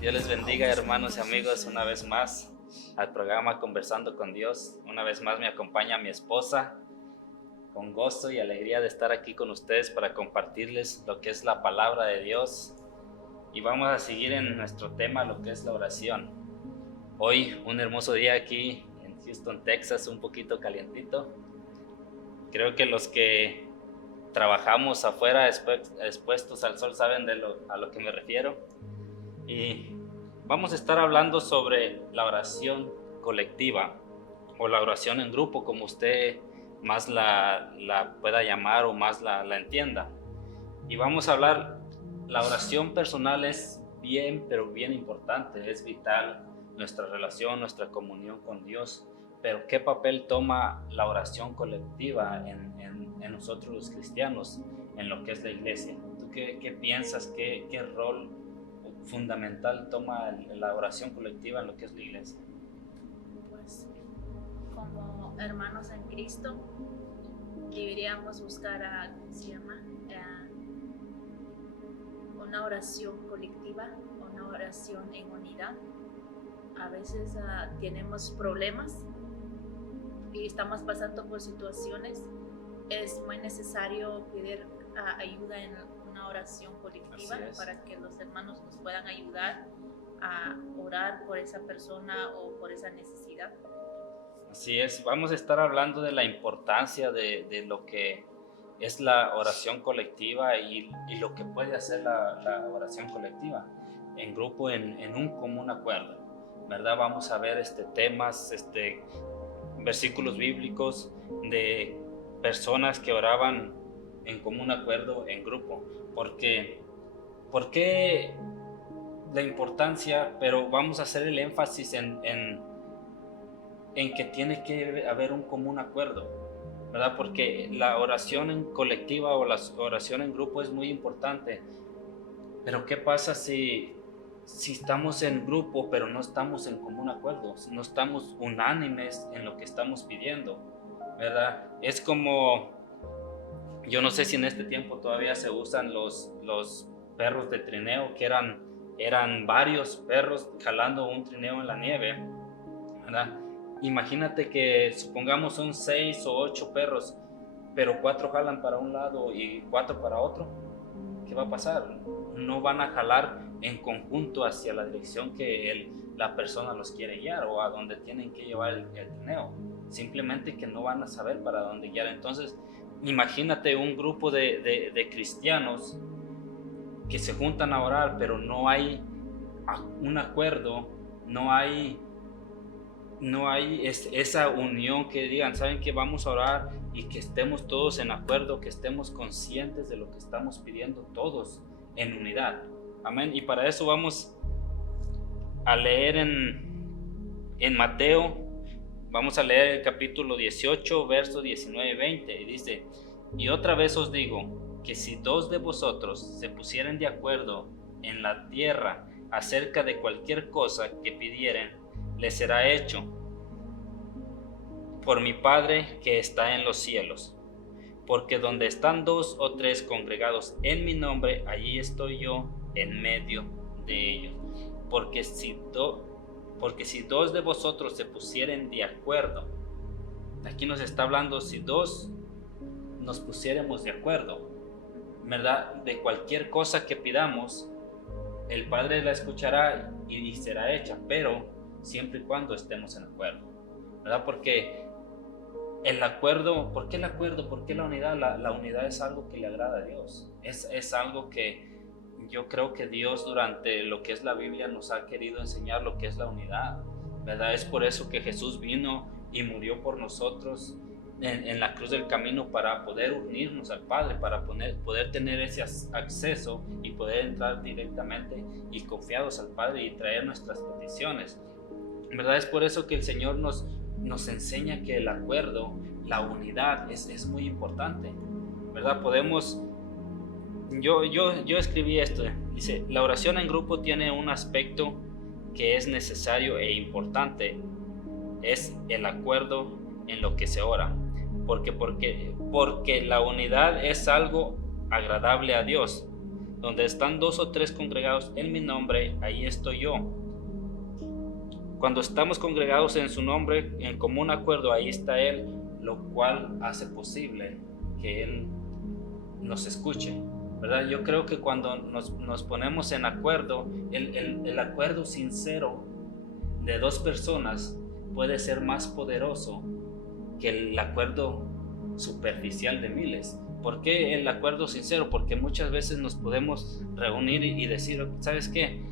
Dios les bendiga, hermanos y amigos, una vez más al programa Conversando con Dios. Una vez más me acompaña mi esposa, con gozo y alegría de estar aquí con ustedes para compartirles lo que es la palabra de Dios. Y vamos a seguir en nuestro tema, lo que es la oración. Hoy un hermoso día aquí en Houston, Texas, un poquito calientito. Creo que los que trabajamos afuera expuestos al sol saben a lo que me refiero. Y vamos a estar hablando sobre la oración colectiva o la oración en grupo, como usted más la pueda llamar o más la entienda. Y vamos a hablar, la oración personal es bien, pero bien importante, es vital, nuestra relación, nuestra comunión con Dios. Pero ¿qué papel toma la oración colectiva en nosotros los cristianos, en lo que es la iglesia? ¿Tú qué piensas? ¿Qué rol fundamental toma la oración colectiva en lo que es la iglesia? Pues como hermanos en Cristo deberíamos buscar una oración colectiva, una oración en unidad. A veces tenemos problemas y estamos pasando por situaciones. Es muy necesario pedir ayuda en una oración colectiva para que los hermanos nos puedan ayudar a orar por esa persona o por esa necesidad. Así es, vamos a estar hablando de la importancia de lo que es la oración colectiva y lo que puede hacer la oración colectiva en grupo, en un común acuerdo, ¿verdad? Vamos a ver temas, versículos bíblicos de personas que oraban en común acuerdo en grupo. ¿Por qué la importancia? Pero vamos a hacer el énfasis en que tiene que haber un común acuerdo, ¿verdad? Porque la oración en colectiva o la oración en grupo es muy importante. Pero ¿qué pasa si estamos en grupo pero no estamos en común acuerdo? No estamos unánimes en lo que estamos pidiendo, ¿verdad? Es como, yo no sé si en este tiempo todavía se usan los perros de trineo, que eran varios perros jalando un trineo en la nieve, ¿verdad? Imagínate que supongamos son 6 o 8 perros, pero 4 jalan para un lado y 4 para otro. ¿Qué va a pasar? No van a jalar en conjunto hacia la dirección que la persona los quiere guiar o a donde tienen que llevar el trineo. Simplemente que no van a saber para dónde guiar. Entonces, imagínate un grupo de cristianos que se juntan a orar, pero no hay un acuerdo, no hay esa unión que digan, ¿saben qué? Vamos a orar y que estemos todos en acuerdo, que estemos conscientes de lo que estamos pidiendo todos en unidad. Amén. Y para eso vamos a leer en Mateo. Vamos a leer el capítulo 18, versos 19 y 20, y dice: y otra vez os digo, que si 2 de vosotros se pusieren de acuerdo en la tierra acerca de cualquier cosa que pidieren, les será hecho por mi Padre que está en los cielos. Porque donde están 2 o 3 congregados en mi nombre, allí estoy yo en medio de ellos. Porque si 2 de vosotros se pusieren de acuerdo, aquí nos está hablando si 2 nos pusiéramos de acuerdo, ¿verdad? De cualquier cosa que pidamos, el Padre la escuchará y será hecha, pero siempre y cuando estemos en acuerdo, ¿verdad? Porque el acuerdo, ¿por qué el acuerdo? ¿Por qué la unidad? La unidad es algo que le agrada a Dios, es algo que yo creo que Dios durante lo que es la Biblia nos ha querido enseñar lo que es la unidad, ¿verdad? Es por eso que Jesús vino y murió por nosotros en la cruz del camino, para poder unirnos al Padre, para poder tener ese acceso y poder entrar directamente y confiados al Padre y traer nuestras peticiones, ¿verdad? Es por eso que el Señor nos enseña que el acuerdo, la unidad es muy importante, ¿verdad? Yo escribí esto, dice: la oración en grupo tiene un aspecto que es necesario e importante, es el acuerdo en lo que se ora, porque la unidad es algo agradable a Dios. donde están 2 o 3 congregados en mi nombre, ahí estoy yo. Cuando estamos congregados en su nombre, en común acuerdo, ahí está Él, lo cual hace posible que Él nos escuche, ¿verdad? Yo creo que cuando nos ponemos en acuerdo, el acuerdo sincero de 2 personas puede ser más poderoso que el acuerdo superficial de miles. ¿Por qué el acuerdo sincero? Porque muchas veces nos podemos reunir y decir, ¿sabes qué?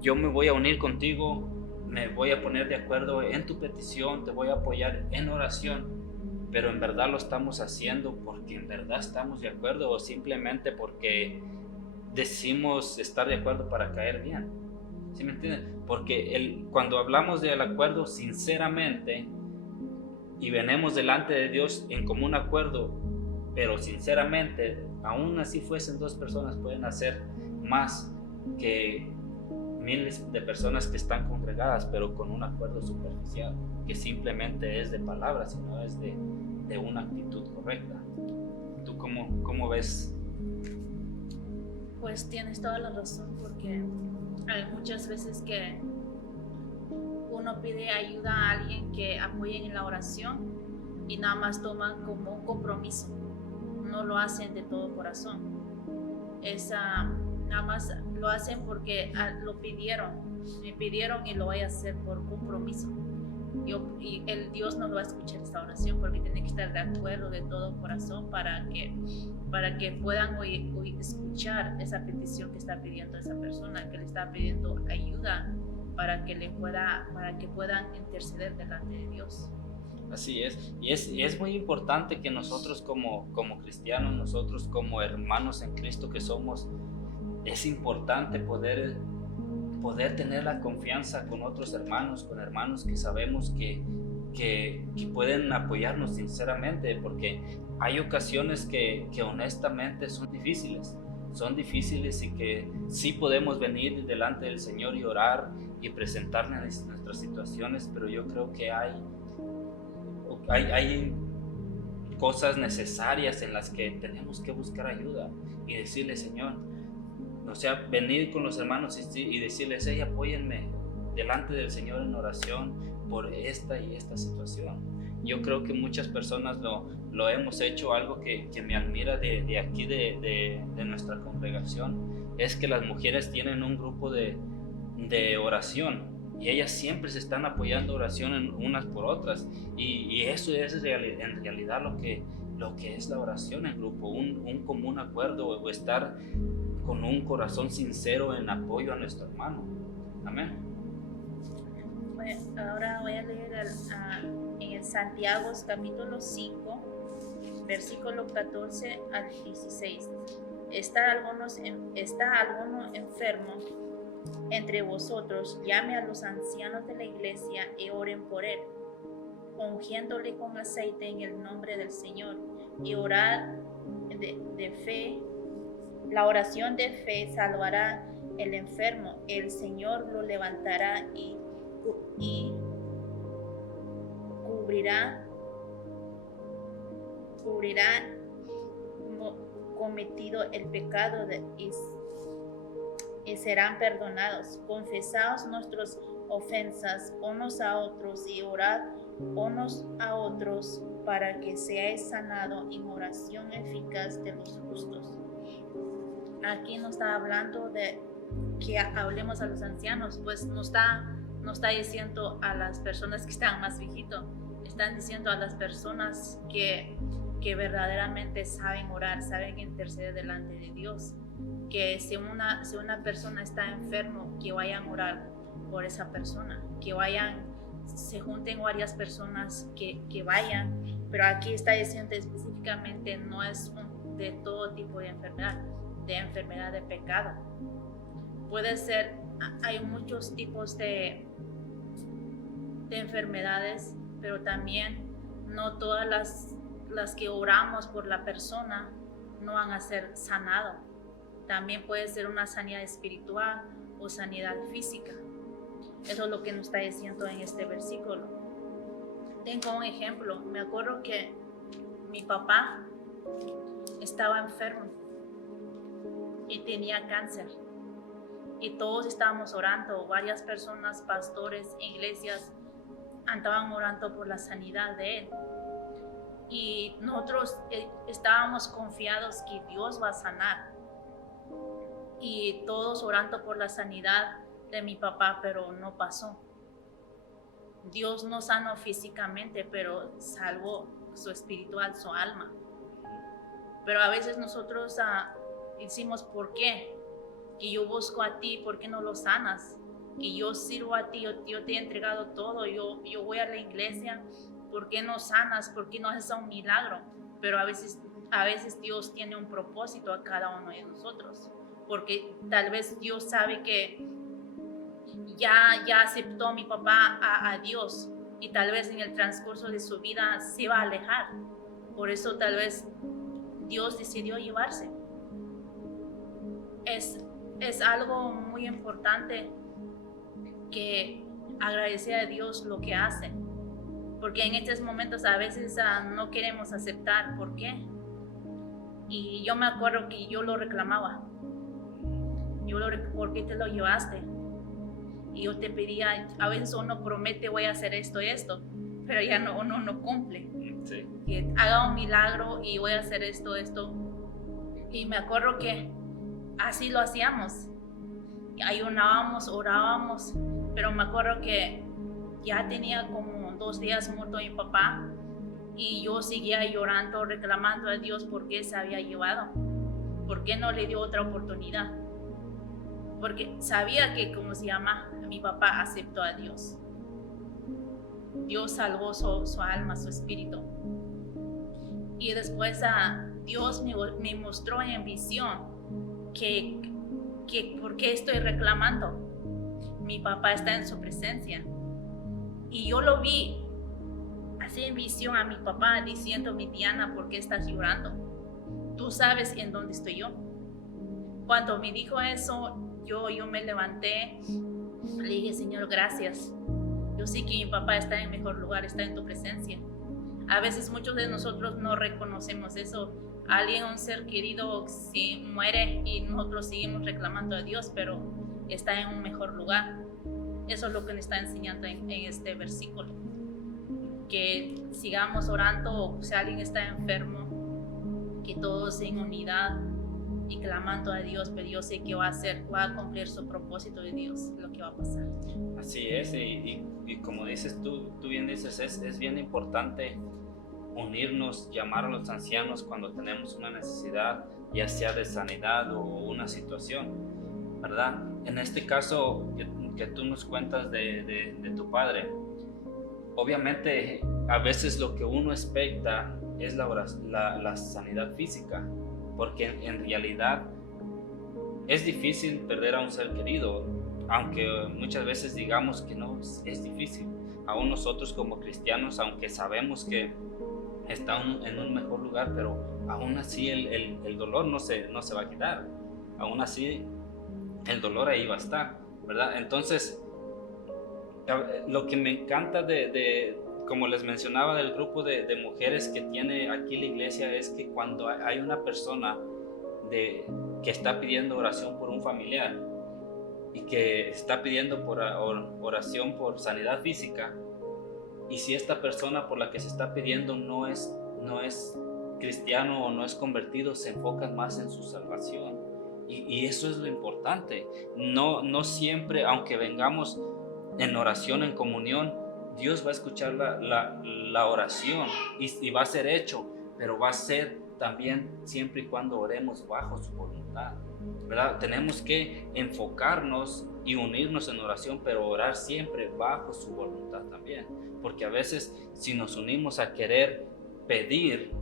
Yo me voy a unir contigo, me voy a poner de acuerdo en tu petición, te voy a apoyar en oración, pero en verdad lo estamos haciendo porque en verdad estamos de acuerdo o simplemente porque decimos estar de acuerdo para caer bien. ¿Sí me entienden? Porque cuando hablamos del acuerdo sinceramente y venimos delante de Dios en común acuerdo, pero sinceramente, aún así fuesen 2 personas, pueden hacer más que miles de personas que están congregadas, pero con un acuerdo superficial, que simplemente es de palabras, sino es de una actitud correcta. ¿Tú cómo ves? Pues tienes toda la razón, porque hay muchas veces que uno pide ayuda a alguien que apoyen en la oración y nada más toman como un compromiso, no lo hacen de todo corazón. Nada más lo hacen porque lo pidieron, me pidieron y lo voy a hacer por compromiso. Y el Dios no lo va a escuchar esta oración porque tiene que estar de acuerdo de todo corazón para que puedan escuchar esa petición que está pidiendo esa persona, que le está pidiendo ayuda para que puedan interceder delante de Dios. Así es, y es muy importante que nosotros como cristianos, nosotros como hermanos en Cristo que somos, es importante poder tener la confianza con otros hermanos, con hermanos que sabemos que pueden apoyarnos sinceramente, porque hay ocasiones que honestamente son difíciles y que sí podemos venir delante del Señor y orar y presentarle nuestras situaciones, pero yo creo que hay cosas necesarias en las que tenemos que buscar ayuda y decirle, Señor, o sea, venir con los hermanos y decirles, hey, apóyenme delante del Señor en oración por esta y esta situación. Yo creo que muchas personas lo hemos hecho. Algo que me admira de aquí, de nuestra congregación, es que las mujeres tienen un grupo de oración y ellas siempre se están apoyando oración unas por otras, y eso es en realidad lo que es la oración en grupo, un común acuerdo o estar con un corazón sincero en apoyo a nuestro hermano. Amén. Ahora voy a leer en el Santiago capítulo 5, versículo 14 al 16. ¿Está alguno enfermo entre vosotros? Llame a los ancianos de la iglesia y oren por él, ungiéndole con aceite en el nombre del Señor, y orad de fe. La oración de fe salvará el enfermo, el Señor lo levantará y cubrirá cometido el pecado y serán perdonados. Confesaos nuestras ofensas unos a otros y orad unos a otros para que seáis sanados en oración eficaz de los justos. Aquí no está hablando de que hablemos a los ancianos, pues no está diciendo a las personas que están más viejitos, están diciendo a las personas que verdaderamente saben orar, saben interceder delante de Dios, que si una persona está enfermo, que vayan a orar por esa persona, se junten varias personas que vayan, pero aquí está diciendo específicamente no es de todo tipo de enfermedad de pecado. Puede ser, hay muchos tipos de enfermedades, pero también no todas las que oramos por la persona no van a ser sanados. También puede ser una sanidad espiritual o sanidad física. Eso es lo que nos está diciendo en este versículo. Tengo un ejemplo. Me acuerdo que mi papá estaba enfermo y tenía cáncer. Y todos estábamos orando, varias personas, pastores, iglesias, andaban orando por la sanidad de él. Y nosotros estábamos confiados que Dios va a sanar. Y todos orando por la sanidad de mi papá, pero no pasó. Dios no sanó físicamente, pero salvó su espiritual, su alma. Pero a veces nosotros decimos, ¿por qué? Que yo busco a ti, ¿por qué no lo sanas? Que yo sirvo a ti, yo te he entregado todo, yo voy a la iglesia, ¿por qué no sanas? ¿Por qué no haces un milagro? Pero a veces Dios tiene un propósito a cada uno de nosotros, porque tal vez Dios sabe que ya aceptó mi papá a Dios, y tal vez en el transcurso de su vida se va a alejar. Por eso tal vez Dios decidió llevarse. Es algo muy importante que agradecer a Dios lo que hace, porque en estos momentos a veces no queremos aceptar por qué. Y yo me acuerdo que yo lo reclamaba. ¿Por qué te lo llevaste? Y yo te pedía, a veces uno promete voy a hacer esto y esto, pero ya uno no cumple. Sí. Que haga un milagro y voy a hacer esto. Y me acuerdo que así lo hacíamos. Ayunábamos, orábamos, pero me acuerdo que ya tenía como 2 días muerto mi papá y yo seguía llorando, reclamando a Dios por qué se había llevado, por qué no le dio otra oportunidad, porque sabía que, mi papá aceptó a Dios. Dios salvó su alma, su espíritu. Y después Dios me mostró en visión que por qué estoy reclamando. Mi papá está en su presencia. Y yo lo vi así en visión a mi papá diciéndome, Diana, ¿por qué estás llorando? Tú sabes en dónde estoy yo. Cuando me dijo eso, yo me levanté, le dije, Señor, gracias. Yo sé que mi papá está en mejor lugar, está en tu presencia. A veces muchos de nosotros no reconocemos eso. Alguien, un ser querido, si muere y nosotros seguimos reclamando a Dios, pero está en un mejor lugar. Eso es lo que nos está enseñando en este versículo. Que sigamos orando, si alguien está enfermo, que todos en unidad y clamando a Dios, pero yo sé que va a cumplir su propósito de Dios, lo que va a pasar. Así es, y como dices tú bien dices, es bien importante unirnos, llamar a los ancianos cuando tenemos una necesidad, ya sea de sanidad o una situación, ¿verdad? En este caso que tú nos cuentas de tu padre, obviamente a veces lo que uno expecta es la sanidad física, porque en realidad es difícil perder a un ser querido, aunque muchas veces digamos que no es difícil. Aún nosotros como cristianos, aunque sabemos que está en un mejor lugar, pero aún así el dolor no se va a quitar, aún así el dolor ahí va a estar, ¿verdad? Entonces, lo que me encanta como les mencionaba, del grupo de mujeres que tiene aquí la iglesia, es que cuando hay una persona que está pidiendo oración por un familiar y que está pidiendo oración por sanidad física, y si esta persona por la que se está pidiendo no es cristiano o no es convertido, se enfocan más en su salvación, y eso es lo importante. No siempre, aunque vengamos en oración, en comunión, Dios va a escuchar la oración y va a ser hecho, pero va a ser también siempre y cuando oremos bajo su voluntad, ¿verdad? Tenemos que enfocarnos y unirnos en oración, pero orar siempre bajo su voluntad también, porque a veces si nos unimos a querer pedir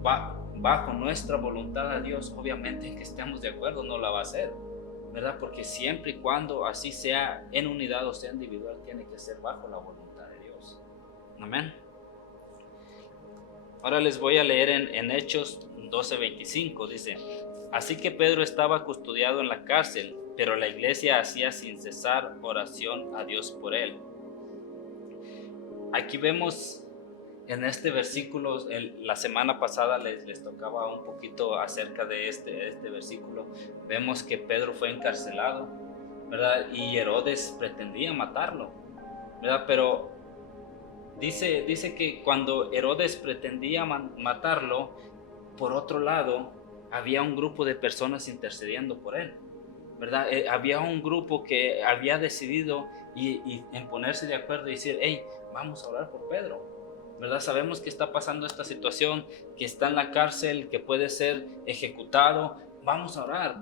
bajo nuestra voluntad a Dios, obviamente que estemos de acuerdo no la va a hacer, ¿verdad? Porque siempre y cuando así sea en unidad o sea individual, tiene que ser bajo la voluntad de Dios. Amén. Ahora les voy a leer en Hechos 12:25, dice: así que Pedro estaba custodiado en la cárcel, pero la iglesia hacía sin cesar oración a Dios por él. Aquí vemos en este versículo, la semana pasada les tocaba un poquito acerca de este versículo. Vemos que Pedro fue encarcelado, ¿verdad? Y Herodes pretendía matarlo, ¿verdad? Pero dice que cuando Herodes pretendía matarlo, por otro lado, había un grupo de personas intercediendo por él, ¿verdad? Había un grupo que había decidido y en ponerse de acuerdo y decir, hey, vamos a orar por Pedro, ¿verdad? Sabemos que está pasando esta situación, que está en la cárcel, que puede ser ejecutado. Vamos a orar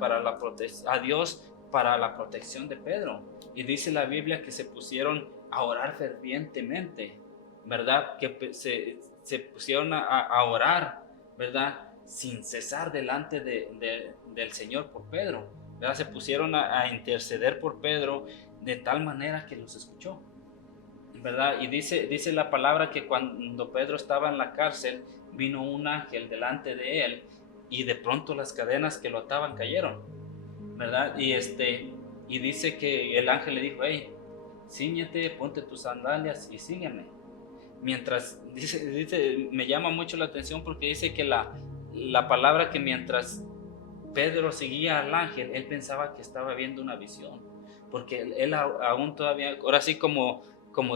a Dios para la protección de Pedro. Y dice la Biblia que se pusieron a orar fervientemente, ¿verdad? Que se pusieron a orar, ¿verdad? Sin cesar delante del Señor por Pedro, ¿verdad? Se pusieron a interceder por Pedro de tal manera que los escuchó, ¿verdad? Y dice la palabra que cuando Pedro estaba en la cárcel, vino un ángel delante de él y de pronto las cadenas que lo ataban cayeron, ¿verdad? Y dice que el ángel le dijo, hey, cíñete, ponte tus sandalias y sígueme. Mientras, dice, me llama mucho la atención porque dice que la palabra que mientras Pedro seguía al ángel, él pensaba que estaba viendo una visión, porque él aún todavía, ahora sí como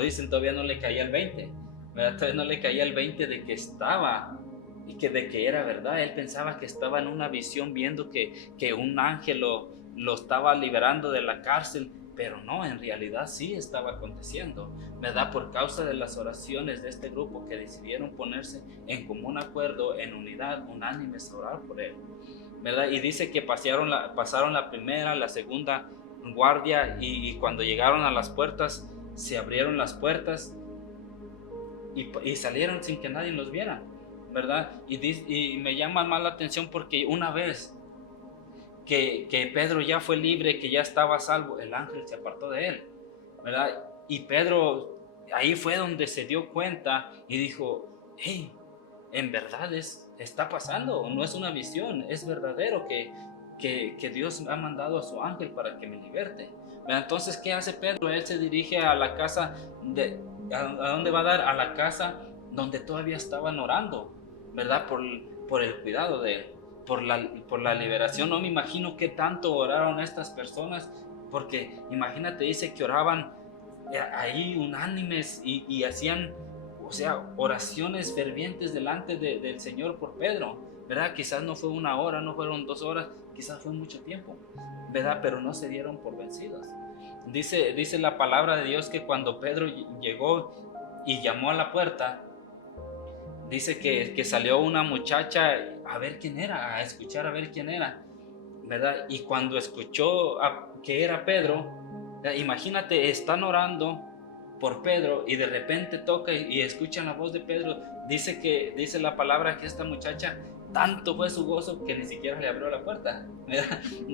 dicen, todavía no le caía el 20, ¿verdad? Todavía no le caía el 20 de que estaba y de que era verdad. Él pensaba que estaba en una visión viendo que un ángel lo estaba liberando de la cárcel, pero no, en realidad sí estaba aconteciendo, ¿verdad? Por causa de las oraciones de este grupo que decidieron ponerse en común acuerdo, en unidad, unánimes a orar por él, ¿verdad? Y dice que pasaron la primera, la segunda guardia y cuando llegaron a las puertas, se abrieron las puertas y salieron sin que nadie los viera, ¿verdad? Y me llama más la atención porque una vez que Pedro ya fue libre, que ya estaba a salvo, el ángel se apartó de él, ¿verdad? Y Pedro ahí fue donde se dio cuenta y dijo, hey, en verdad está pasando, no es una visión, es verdadero que Dios ha mandado a su ángel para que me liberte. Entonces, ¿qué hace Pedro? Él se dirige a la casa, ¿a dónde va a dar? A la casa donde todavía estaban orando, ¿verdad? Por el cuidado de él, por la liberación. No me imagino qué tanto oraron estas personas, porque imagínate, dice que oraban ahí unánimes y hacían, o sea, oraciones fervientes delante del Señor por Pedro, ¿verdad? Quizás no fue 1 hora, no fueron 2 horas, quizás fue mucho tiempo, ¿verdad? Pero no se dieron por vencidos. Dice la palabra de Dios que cuando Pedro llegó y llamó a la puerta, dice que salió una muchacha a ver quién era, a escuchar a ver quién era, ¿verdad? Y cuando escuchó que era Pedro, imagínate, están orando por Pedro y de repente toca y escuchan la voz de Pedro. Dice la palabra que esta muchacha, tanto fue su gozo que ni siquiera le abrió la puerta.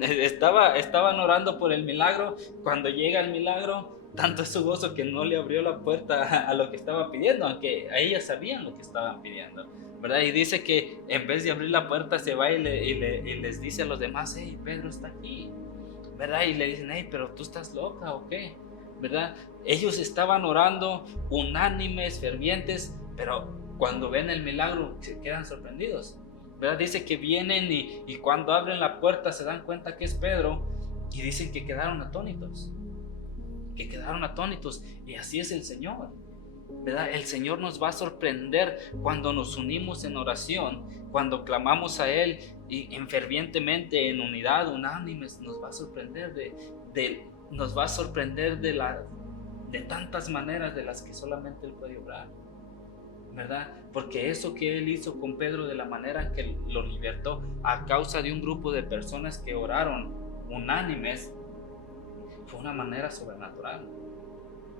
Estaban orando por el milagro. Cuando llega el milagro, tanto es su gozo que no le abrió la puerta a lo que estaba pidiendo, aunque a ellas sabían lo que estaban pidiendo, ¿verdad? Y dice que en vez de abrir la puerta se va y les dice a los demás, hey, Pedro está aquí, ¿verdad? Y le dicen, hey, pero tú estás loca o qué, ¿verdad? Ellos estaban orando unánimes, fervientes, pero cuando ven el milagro se quedan sorprendidos, ¿verdad? Dice que vienen y cuando abren la puerta se dan cuenta que es Pedro y dicen que quedaron atónitos, y así es el Señor, ¿verdad? El Señor nos va a sorprender cuando nos unimos en oración, cuando clamamos a Él y fervientemente, en unidad, unánimes. Nos va a sorprender de tantas maneras de las que solamente Él puede obrar, ¿verdad? Porque eso que Él hizo con Pedro, de la manera que lo libertó a causa de un grupo de personas que oraron unánimes, fue una manera sobrenatural,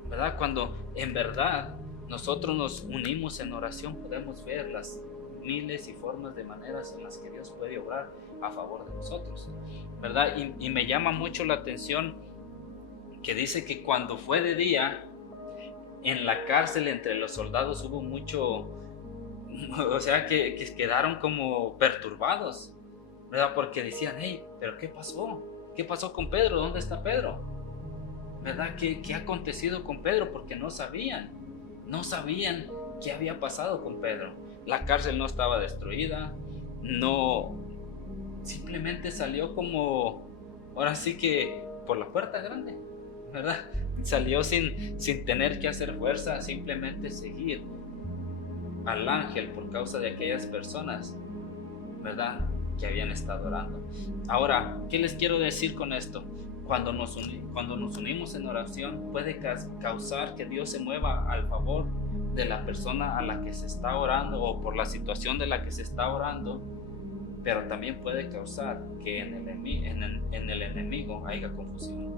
¿verdad? Cuando en verdad nosotros nos unimos en oración, podemos ver las miles y formas de maneras en las que Dios puede obrar a favor de nosotros, ¿verdad? Y me llama mucho la atención que dice que cuando fue de día, en la cárcel entre los soldados hubo mucho, o sea, que quedaron como perturbados, ¿verdad? Porque decían, hey, ¿pero qué pasó? ¿Qué pasó con Pedro? ¿Dónde está Pedro? ¿Verdad? ¿Qué ha acontecido con Pedro? Porque no sabían ¿qué había pasado con Pedro? La cárcel no estaba destruida, no, simplemente salió como, ahora sí que por la puerta grande, ¿verdad? Salió sin tener que hacer fuerza, simplemente seguir al ángel por causa de aquellas personas, ¿verdad?, que habían estado orando. Ahora, ¿qué les quiero decir con esto? Cuando nos unimos en oración, puede causar que Dios se mueva al favor de la persona a la que se está orando o por la situación de la que se está orando, pero también puede causar que en el enemigo haya confusión,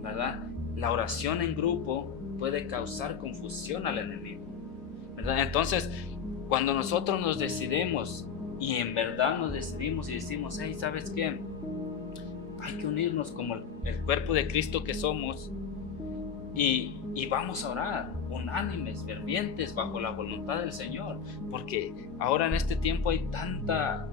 ¿verdad? La oración en grupo puede causar confusión al enemigo, ¿verdad? Entonces, cuando nosotros nos decidimos y en verdad nos decidimos y decimos, hey, ¿sabes qué? Hay que unirnos como el cuerpo de Cristo que somos y vamos a orar unánimes, fervientes, bajo la voluntad del Señor, porque ahora en este tiempo hay tanta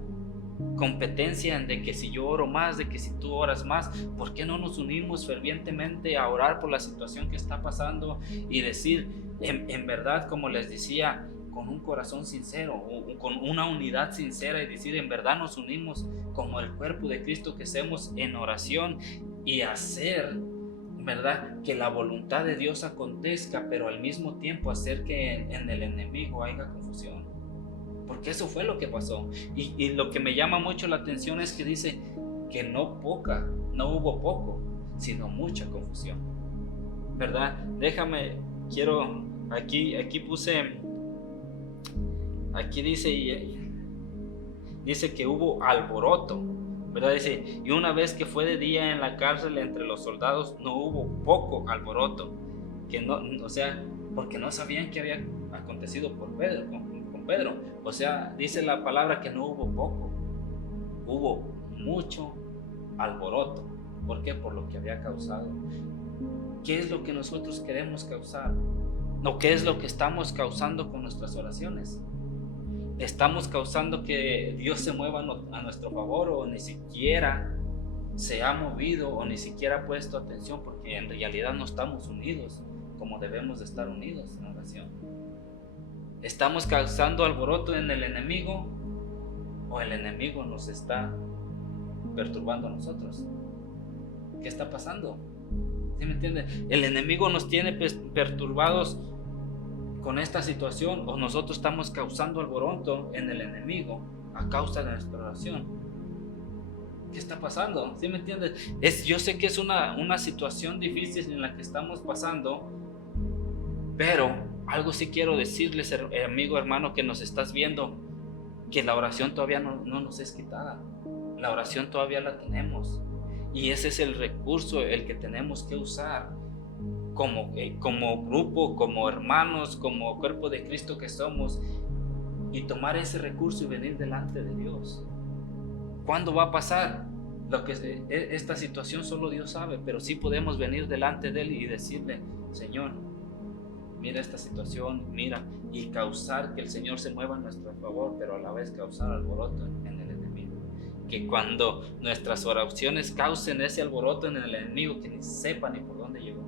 competencia de que si yo oro más, de que si tú oras más, ¿por qué no nos unimos fervientemente a orar por la situación que está pasando y decir en verdad, como les decía, con un corazón sincero, con una unidad sincera, y decir en verdad nos unimos como el cuerpo de Cristo que somos en oración y hacer, ¿verdad?, que la voluntad de Dios acontezca, pero al mismo tiempo hacer que en el enemigo haya confusión? Porque eso fue lo que pasó. Y lo que me llama mucho la atención es que dice que no hubo poco, sino mucha confusión, ¿verdad? Aquí dice que hubo alboroto, ¿verdad? Dice, y una vez que fue de día en la cárcel entre los soldados, no hubo poco alboroto, que no, o sea, porque no sabían qué había acontecido con Pedro. O sea, dice la palabra que no hubo poco, hubo mucho alboroto. ¿Por qué? Por lo que había causado. ¿Qué es lo que nosotros queremos causar? ¿O qué es lo que estamos causando con nuestras oraciones? ¿Estamos causando que Dios se mueva a nuestro favor, o ni siquiera se ha movido o ni siquiera ha puesto atención, porque en realidad no estamos unidos como debemos de estar unidos en oración? ¿Estamos causando alboroto en el enemigo o el enemigo nos está perturbando a nosotros? ¿Qué está pasando? ¿Sí me entiende? El enemigo nos tiene perturbados con esta situación, o nosotros estamos causando alboroto en el enemigo a causa de nuestra oración. ¿Qué está pasando? ¿Sí me entiendes? Yo sé que es una situación difícil en la que estamos pasando, pero algo sí quiero decirles, amigo, hermano, que nos estás viendo, que la oración todavía no nos es quitada. La oración todavía la tenemos, y ese es el recurso el que tenemos que usar como grupo, como hermanos, como cuerpo de Cristo que somos, y tomar ese recurso y venir delante de Dios. ¿Cuándo va a pasar? Esta situación solo Dios sabe, pero sí podemos venir delante de Él y decirle, Señor, mira esta situación, mira, y causar que el Señor se mueva a nuestro favor, pero a la vez causar alboroto en el enemigo. Que cuando nuestras oraciones causen ese alboroto en el enemigo, que ni sepa ni por dónde llegó.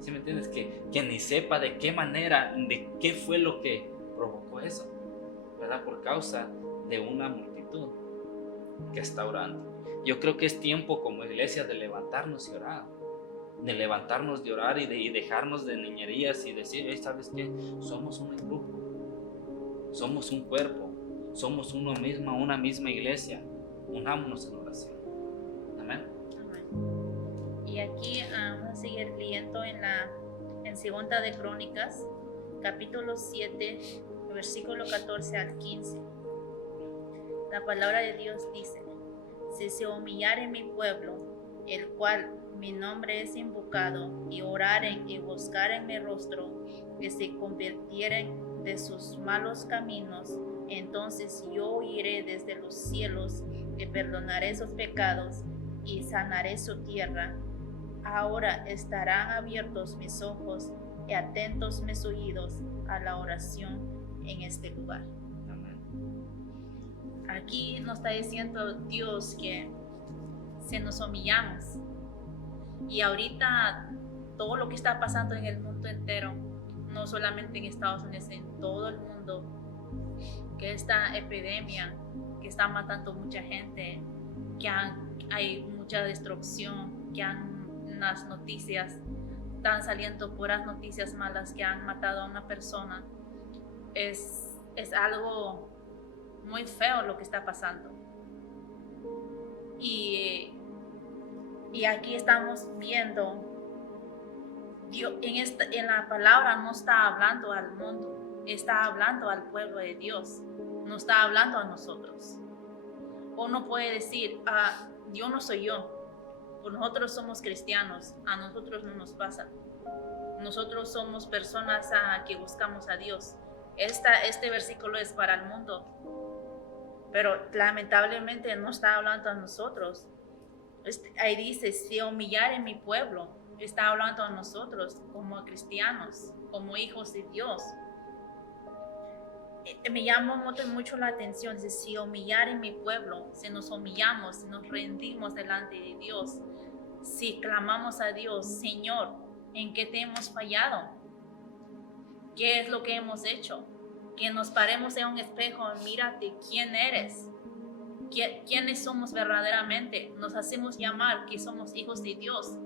¿Sí me entiendes? Que ni sepa de qué manera, de qué fue lo que provocó eso, ¿verdad? Por causa de una multitud que está orando. Yo creo que es tiempo como iglesia de levantarnos y orar, de levantarnos de orar y dejarnos de niñerías y decir, hey, ¿sabes qué? Somos un grupo, somos un cuerpo, somos una misma iglesia. Unámonos en oración. Amén. Y aquí vamos a seguir leyendo en Segunda de Crónicas, capítulo 7, versículo 14 al 15. La palabra de Dios dice, si se humillare mi pueblo, el cual mi nombre es invocado, y oraren y buscaren mi rostro, que se convirtieren de sus malos caminos, entonces yo oiré desde los cielos y perdonaré sus pecados y sanaré su tierra. Ahora estarán abiertos mis ojos y atentos mis oídos a la oración en este lugar. Amén. Aquí nos está diciendo Dios que se nos humillamos, y ahorita todo lo que está pasando en el mundo entero no solamente en Estados Unidos, en todo el mundo, que esta epidemia que está matando mucha gente, que hay mucha destrucción, que las noticias están saliendo puras noticias malas, que han matado a una persona. Es algo muy feo lo que está pasando. Y aquí estamos viendo, Dios en la palabra no está hablando al mundo, está hablando al pueblo de Dios, no está hablando a nosotros. Uno puede decir, yo no soy yo, nosotros somos cristianos, a nosotros no nos pasa. Nosotros somos personas que buscamos a Dios. Este versículo es para el mundo, pero lamentablemente no está hablando a nosotros. Ahí dice, si humillar en mi pueblo, está hablando a nosotros como cristianos, como hijos de Dios. Me llama mucho la atención, dice, si humillar en mi pueblo, si nos humillamos, si nos rendimos delante de Dios, si clamamos a Dios, Señor, ¿en qué te hemos fallado? ¿Qué es lo que hemos hecho? Que nos paremos en un espejo, mírate, ¿quién eres? ¿Quiénes somos verdaderamente? Nos hacemos llamar que somos hijos de Dios,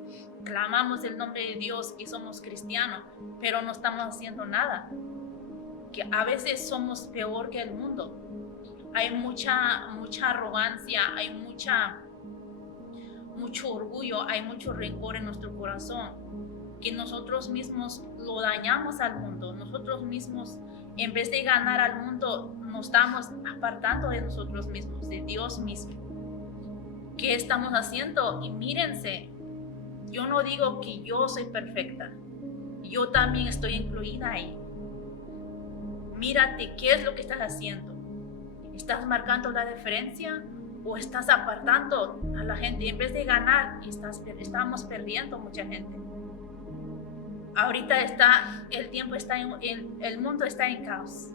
clamamos el nombre de Dios, que somos cristianos, pero no estamos haciendo nada. Que a veces somos peor que el mundo. Hay mucha arrogancia, hay mucho orgullo, hay mucho rencor en nuestro corazón, que nosotros mismos lo dañamos al mundo. Nosotros mismos, en vez de ganar al mundo, nos estamos apartando de nosotros mismos, de Dios mismo. ¿Qué estamos haciendo? Y mírense, yo no digo que yo soy perfecta, yo también estoy incluida ahí. Mírate, ¿qué es lo que estás haciendo? ¿Estás marcando la diferencia o estás apartando a la gente? En vez de ganar, estamos perdiendo mucha gente. Ahorita el tiempo está el mundo está en caos.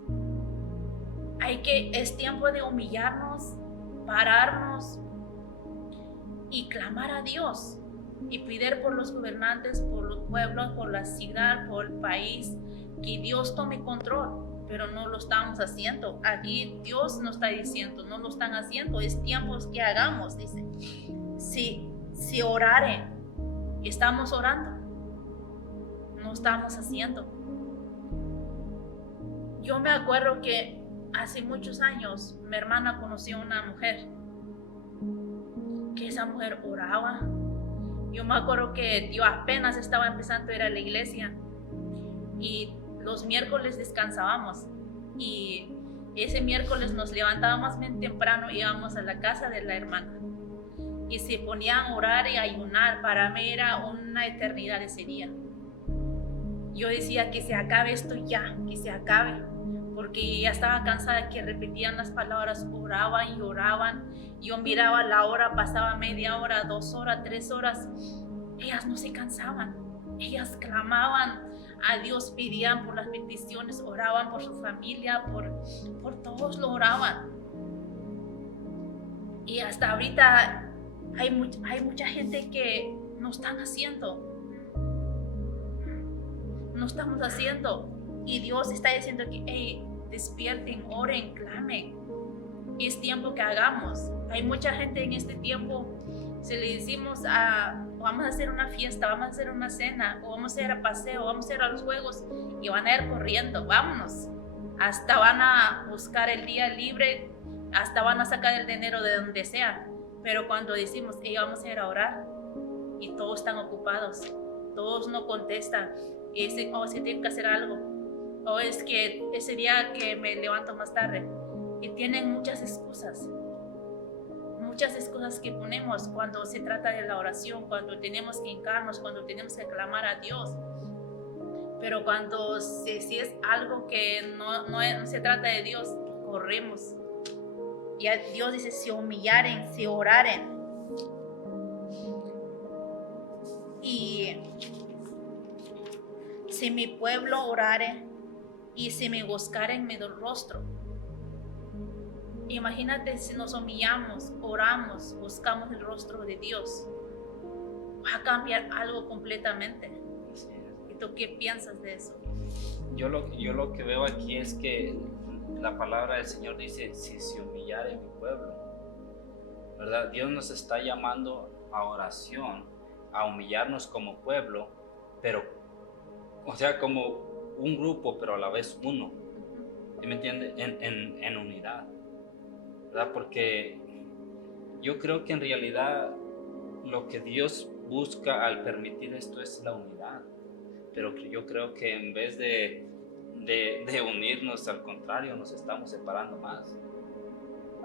Es tiempo de humillarnos, pararnos y clamar a Dios y pedir por los gobernantes, por los pueblos, por la ciudad, por el país, que Dios tome control. Pero no lo estamos haciendo. Aquí Dios nos está diciendo, no lo están haciendo. Es tiempo que hagamos, dice. Si oraren, estamos orando, no estamos haciendo. Yo me acuerdo que hace muchos años mi hermana conoció a una mujer, que esa mujer oraba. Yo me acuerdo que yo apenas estaba empezando a ir a la iglesia y los miércoles descansábamos, y ese miércoles nos levantábamos bien temprano y íbamos a la casa de la hermana y se ponían a orar y a ayunar. Para mí era una eternidad ese día. Yo decía que se acabe esto ya, que se acabe, porque ya estaba cansada que repetían las palabras, oraban y oraban. Yo miraba la hora, pasaba media hora, 2 horas, 3 horas. Ellas no se cansaban, ellas clamaban a Dios, pedían por las peticiones, oraban por su familia, por todos lo oraban. Y hasta ahorita hay mucha gente que no están haciendo. No estamos haciendo. Y Dios está diciendo que hey, despierten, oren, clamen. Es tiempo que hagamos. Hay mucha gente en este tiempo, si le decimos vamos a hacer una fiesta, vamos a hacer una cena, o vamos a ir a paseo, vamos a ir a los juegos, y van a ir corriendo, vámonos. Hasta van a buscar el día libre, hasta van a sacar el dinero de donde sea. Pero cuando decimos, hey, vamos a ir a orar, y todos están ocupados, todos no contestan, y dicen, si tienen que hacer algo, o es que ese día que me levanto más tarde, y tienen muchas excusas que ponemos cuando se trata de la oración, cuando tenemos que hincarnos, cuando tenemos que clamar a Dios. Pero cuando si es algo que no se trata de Dios, corremos. Y Dios dice, si humillaren, si oraren. Y si mi pueblo orare y si me buscaren mi rostro. Imagínate si nos humillamos, oramos, buscamos el rostro de Dios. Va a cambiar algo completamente. ¿Tú qué piensas de eso? Yo lo que veo aquí es que la palabra del Señor dice, si se humillare mi pueblo, ¿verdad? Dios nos está llamando a oración, a humillarnos como pueblo, pero, o sea, como un grupo, pero a la vez uno, ¿sí me entiende? En unidad, ¿verdad? Porque yo creo que en realidad lo que Dios busca al permitir esto es la unidad, pero yo creo que en vez de unirnos, al contrario, nos estamos separando más,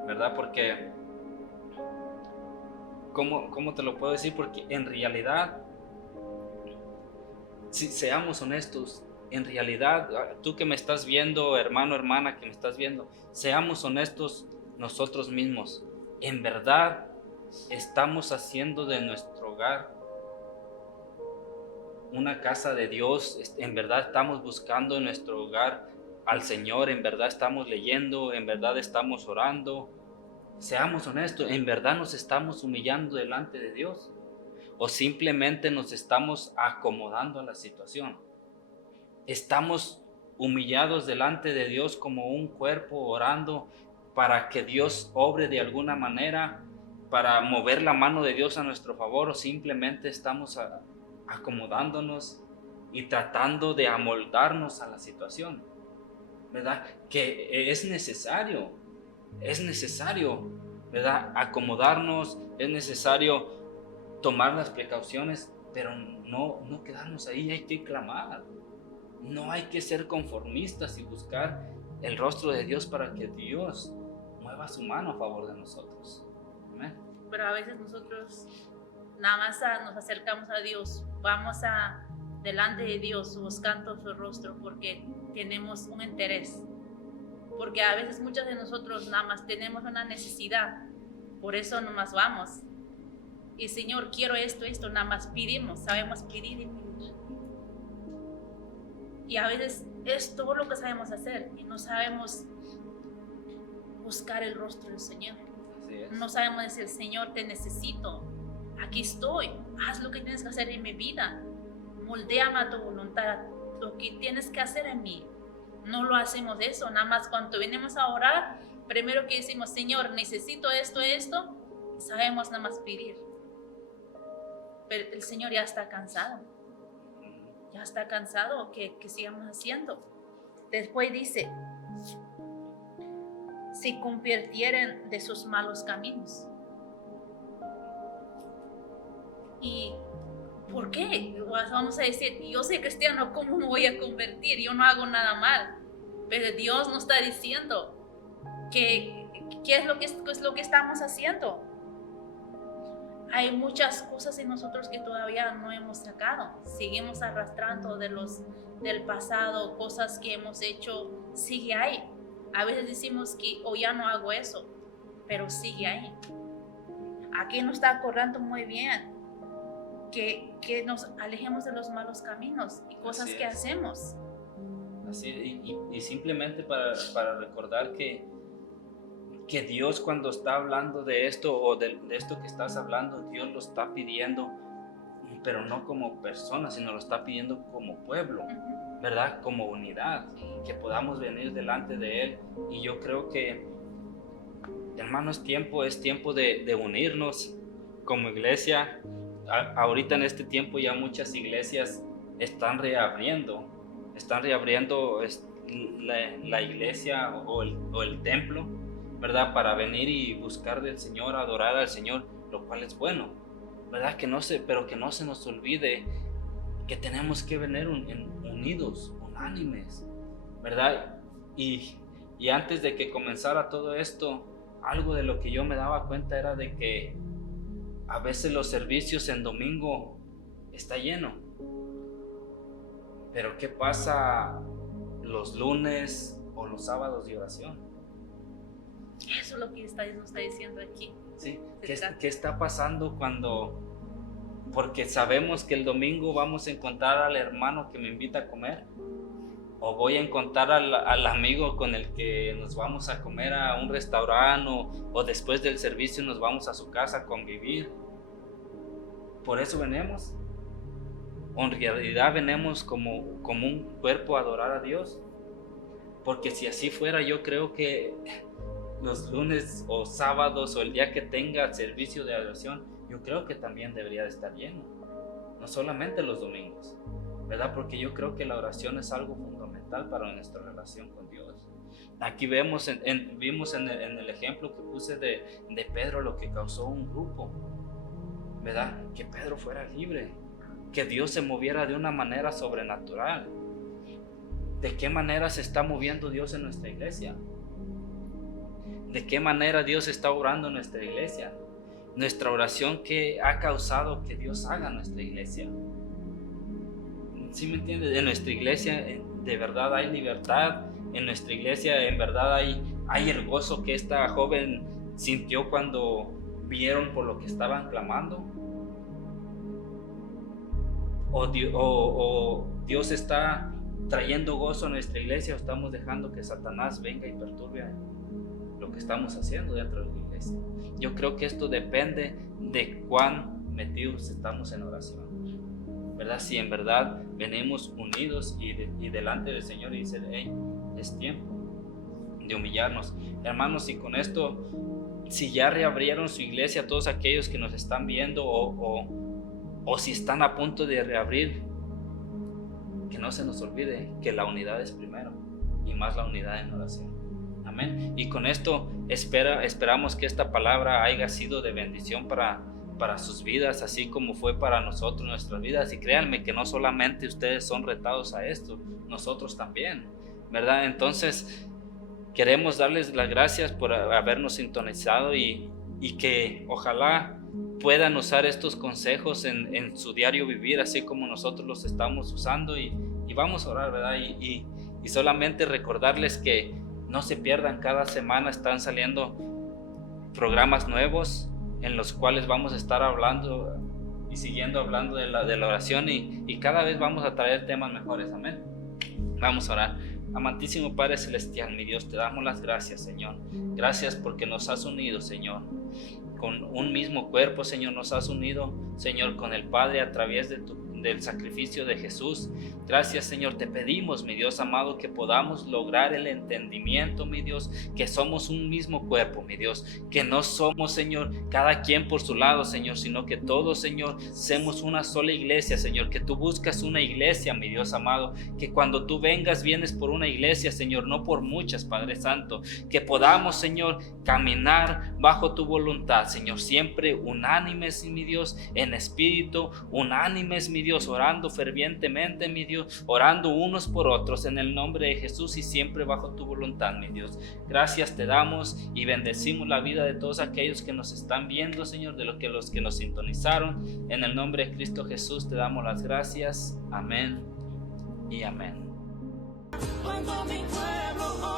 ¿verdad? Porque, ¿cómo te lo puedo decir? Porque en realidad, si seamos honestos, en realidad, tú que me estás viendo, hermano, hermana, que me estás viendo, seamos honestos nosotros mismos. En verdad, estamos haciendo de nuestro hogar una casa de Dios. En verdad estamos buscando en nuestro hogar al Señor, en verdad estamos leyendo, en verdad estamos orando. Seamos honestos, ¿en verdad nos estamos humillando delante de Dios? ¿O simplemente nos estamos acomodando a la situación? ¿Estamos humillados delante de Dios como un cuerpo orando para que Dios obre de alguna manera, para mover la mano de Dios a nuestro favor? ¿O simplemente estamos acomodándonos y tratando de amoldarnos a la situación? ¿Verdad? Que es necesario, ¿verdad? Acomodarnos, es necesario tomar las precauciones, pero no quedarnos ahí. Hay que clamar, no hay que ser conformistas y buscar el rostro de Dios para que Dios mueva su mano a favor de nosotros. ¿Amén? Pero a veces nosotros nada más nos acercamos a Dios, vamos delante de Dios buscando su rostro porque tenemos un interés, porque a veces muchos de nosotros nada más tenemos una necesidad, por eso nomás vamos y Señor, quiero esto, nada más pedimos, sabemos pedir y pedir, y a veces es todo lo que sabemos hacer y no sabemos buscar el rostro del Señor. No sabemos decir, Señor, te necesito, aquí estoy, haz lo que tienes que hacer en mi vida, moldéame a tu voluntad, lo que tienes que hacer en mí. No lo hacemos eso, nada más cuando venimos a orar, primero que decimos, Señor, necesito esto, y sabemos nada más pedir. Pero el Señor ya está cansado que sigamos haciendo. Después dice, si convirtieren de sus malos caminos. ¿Y por qué? Vamos a decir, yo soy cristiano, ¿cómo me voy a convertir? Yo no hago nada mal. Pero Dios nos está diciendo que qué es lo que estamos haciendo. Hay muchas cosas en nosotros que todavía no hemos sacado. Seguimos arrastrando del pasado, cosas que hemos hecho, sigue ahí. A veces decimos que ya no hago eso, pero sigue ahí. Aquí nos está acordando muy bien que nos alejemos de los malos caminos y cosas que hacemos. Así, y simplemente para recordar que Dios, cuando está hablando de esto o de esto que estás hablando, Dios lo está pidiendo, pero no como persona, sino lo está pidiendo como pueblo, ¿verdad? Como unidad, que podamos venir delante de Él. Y yo creo que, hermano, es tiempo de unirnos como iglesia. Ahorita en este tiempo ya muchas iglesias están reabriendo la iglesia o el templo, ¿verdad? Para venir y buscar del Señor, adorar al Señor, lo cual es bueno, ¿verdad? Pero que no se nos olvide que tenemos que venir unidos, unánimes, ¿verdad? Y antes de que comenzara todo esto, algo de lo que yo me daba cuenta era de que a veces los servicios en domingo está lleno, pero ¿qué pasa los lunes o los sábados de oración? Eso es lo que nos está diciendo aquí. Sí. ¿Qué está pasando porque sabemos que el domingo vamos a encontrar al hermano que me invita a comer, o voy a encontrar al amigo con el que nos vamos a comer a un restaurante, o después del servicio nos vamos a su casa a convivir? Por eso venimos. ¿O en realidad venimos como un cuerpo a adorar a Dios? Porque si así fuera, yo creo que los lunes o sábados o el día que tenga servicio de adoración, yo creo que también debería de estar lleno. No solamente los domingos, ¿verdad? Porque yo creo que la oración es algo fundamental para nuestra relación con Dios. Aquí vimos en el ejemplo que puse de Pedro lo que causó un grupo, ¿verdad? Que Pedro fuera libre, que Dios se moviera de una manera sobrenatural. ¿De qué manera se está moviendo Dios en nuestra iglesia? ¿De qué manera Dios está obrando en nuestra iglesia? Nuestra oración, ¿qué ha causado que Dios haga en nuestra iglesia? ¿Sí me entiendes? En nuestra iglesia de verdad hay libertad. En nuestra iglesia en verdad hay el gozo que esta joven sintió cuando vieron por lo que estaban clamando. O Dios está trayendo gozo a nuestra iglesia, o estamos dejando que Satanás venga y perturbe lo que estamos haciendo dentro de la iglesia. Yo creo que esto depende de cuán metidos estamos en oración, ¿verdad? Si en verdad venimos unidos y delante del Señor y decir, hey, es tiempo de humillarnos, hermanos. Y con esto, si ya reabrieron su iglesia, todos aquellos que nos están viendo o si están a punto de reabrir, que no se nos olvide que la unidad es primero, y más la unidad en oración. Amén. Y con esto esperamos que esta palabra haya sido de bendición para sus vidas, así como fue para nosotros nuestras vidas. Y créanme que no solamente ustedes son retados a esto, nosotros también, ¿verdad? Entonces queremos darles las gracias por habernos sintonizado y que ojalá puedan usar estos consejos en su diario vivir, así como nosotros los estamos usando, y vamos a orar, ¿verdad? Y solamente recordarles que no se pierdan, cada semana están saliendo programas nuevos en los cuales vamos a estar hablando y siguiendo hablando de la oración, y cada vez vamos a traer temas mejores. Amén. Vamos a orar. Amantísimo Padre Celestial, mi Dios, te damos las gracias, Señor. Gracias porque nos has unido, Señor, con un mismo cuerpo, Señor. Nos has unido, Señor, con el Padre a través del sacrificio de Jesús. Gracias, Señor, te pedimos, mi Dios amado, que podamos lograr el entendimiento, mi Dios, que somos un mismo cuerpo, mi Dios, que no somos, Señor, cada quien por su lado, Señor, sino que todos, Señor, somos una sola iglesia, Señor, que tú buscas una iglesia, mi Dios amado, que cuando tú vengas, vienes por una iglesia, Señor, no por muchas, Padre Santo, que podamos, Señor, caminar bajo tu voluntad, Señor, siempre unánimes, mi Dios, en espíritu, unánimes, mi Dios, orando fervientemente, mi Dios, orando unos por otros en el nombre de Jesús, y siempre bajo tu voluntad, mi Dios. Gracias te damos y bendecimos la vida de todos aquellos que nos están viendo, Señor, de los que nos sintonizaron. En el nombre de Cristo Jesús te damos las gracias. Amén y amén. Cuando mi pueblo